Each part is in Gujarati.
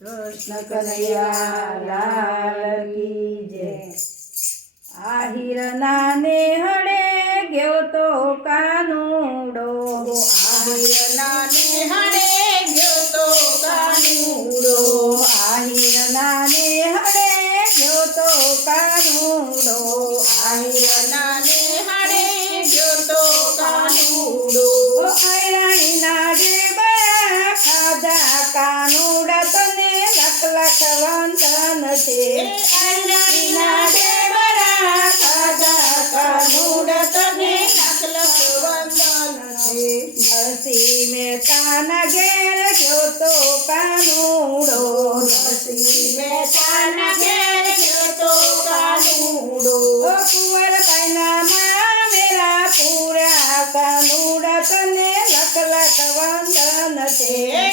કૃષ્ણ કનૈયા લાલ કી જય. આહિરના ને હડે કાનુડા તને વંદન છે નરસિંહ કાનુડો નરસિંહ મહેતાના ઘેર ગયો તો કાનુડો કુંવરબાઈના મામેરા પૂરા કાનુડા તને લખ લખ વંદન છે. હે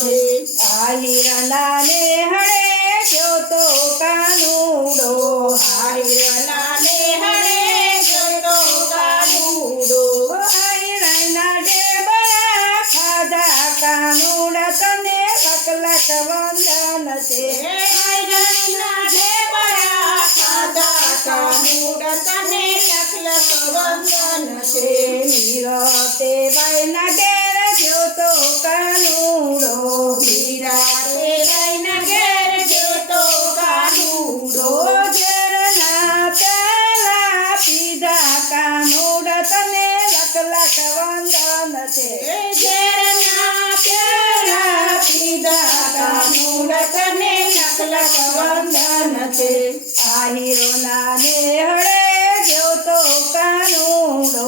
વંદન આ હિરના ને હળે ગયો તો કાનુડો. આહિરના નેહડે ગયો તો કાનુડો. આહિરાના ડેબરા ખાધા કાનુડા. તને લખ વંદન છે. લખ વંદન છે. ઘેરના પ્યારા પીધા કાનુડા તને લખ લખ વંદન છે. આહિરોના ને હળે ગયો તો કાનુડો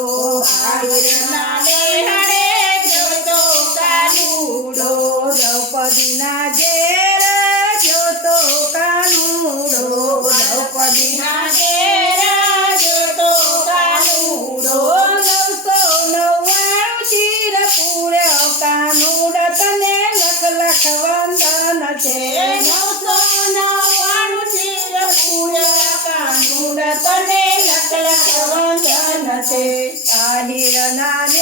લખ વંદન છે. નવસો નવ્વાણું ચીર પૂર્યા કાનુડા તને લખ લખ વંદન છે ને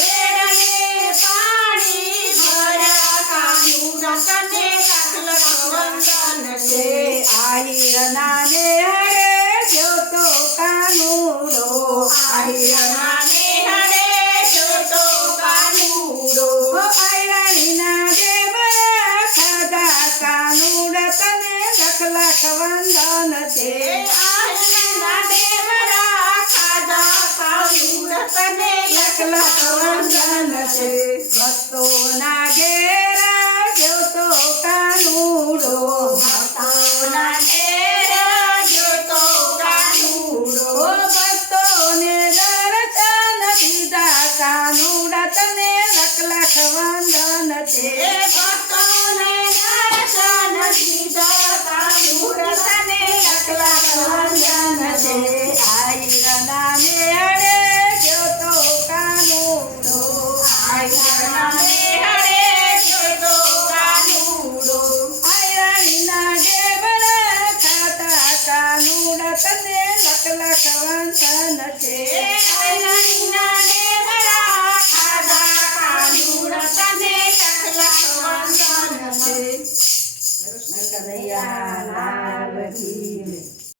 ભક્તો નાગે